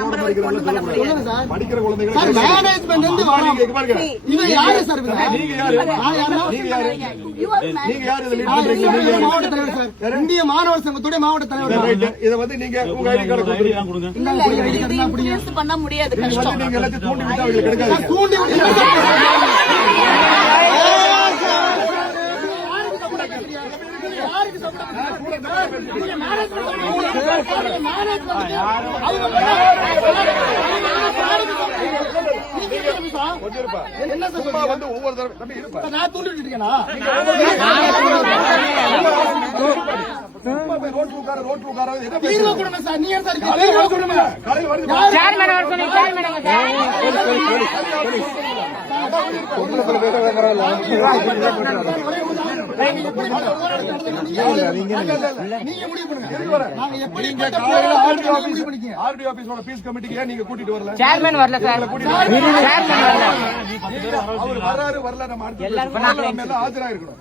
நம்பரை வச்சு ஒண்ணும் பண்ண முடியாது. படிக்கிற குழந்தைகள் மேனேஜ்மெண்ட் வந்து இவன் யாரு சார்? நீங்க யாரு? நீங்க யாரு? மாவட்ட தலைவர் சார், இந்திய மாணவர் சங்கத்துடைய மாவட்ட தலைவர். இதை வந்து நீங்க உங்க ஐடி கார்டு கொடுங்க. பண்ண முடியாது, கஷ்டம். நீங்க எல்லாத்தையும் தூண்டி விட்டா அவங்களுக்கு கிடைக்காது. தூண்டி என்ன சும்மா வந்து ஒவ்வொரு தடவை தம்பி இருப்பா நான் தூண்டி விட்டுட்டேனா? ரோட்ல உட்கார என்ன தீர்வு கொடுங்க சார். நீங்க சார் காலையில் வருது. நீங்க கூட்டிட்டு வரல. சேர்மன் வரல சார். அவர் வர்றாரு வரல, நம்ம அடுத்து ஆஜராயிருக்கணும்.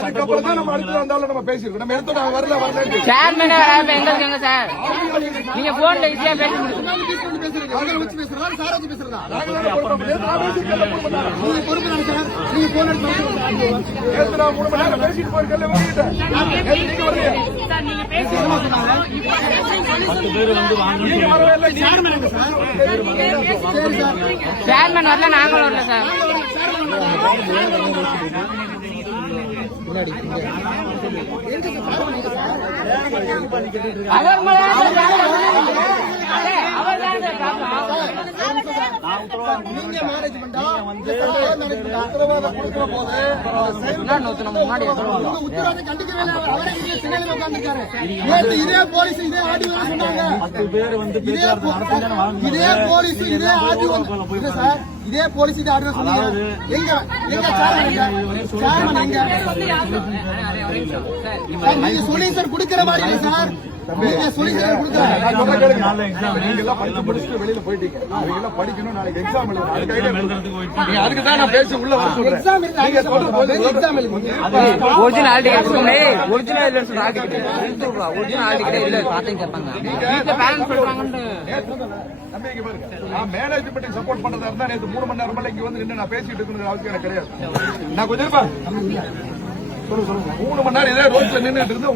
அதுக்கப்புறம் தான் நம்ம அடுத்து வந்தாலும் நம்ம பேசிருக்கோம். நம்ம எடுத்து நான் வரல வரல. சேர்மன் எங்க இருக்காங்க சார்? நீங்க போன்ல ஈஸியா பேசி சேர்மன் வரல, நாங்களும் வரல சார். இதே போலீஸ் இதே ஆர்டிஓ சொன்னாங்க. இதே போலீஸ் இதே ஆர்டிஓ சார், இதே போலீஸ் இதே ஆர்டிஓ சொன்னாங்க. எங்க எங்க சேர்மன் எங்க? நீங்க சொல்யூஷன் கொடுக்கிற மாதிரி இல்லை சார். நீங்க சொல்யூஷன் கொடுக்கிற வெளியில போயிட்டீங்க. அவங்கெல்லாம் படிக்கணும், நாளைக்கு எக்ஸாம் எழுதணும். அதுக்கு தான் நான் பேசி உள்ள வர சொல்றேன். எக்ஸாம் ஒரிஜினல் ஆல்டி கேட்கணுமே. ஒரிஜினல் இல்ல சொல்ற ஆல்டி கிட்ட ஒரிஜினல் ஆல்டி கிட்ட இல்ல பாத்தீங்க கேட்பாங்க. வீட்ல பேரண்ட்ஸ் சொல்றாங்கன்னு நம்பிக்கை பாருங்க. நான் மேனேஜ்மெண்ட் சப்போர்ட் பண்றதா இருந்தா நேத்து 3 மணி நேரம் இங்க வந்து நின்று நான் பேசிட்டு இருக்கணுங்கிற அவசியம் எனக்கு கிடையாது. நான் கொஞ்சம் 3 மணி நேரம் இதே ரோட்ல நின்றுட்டு இருந்து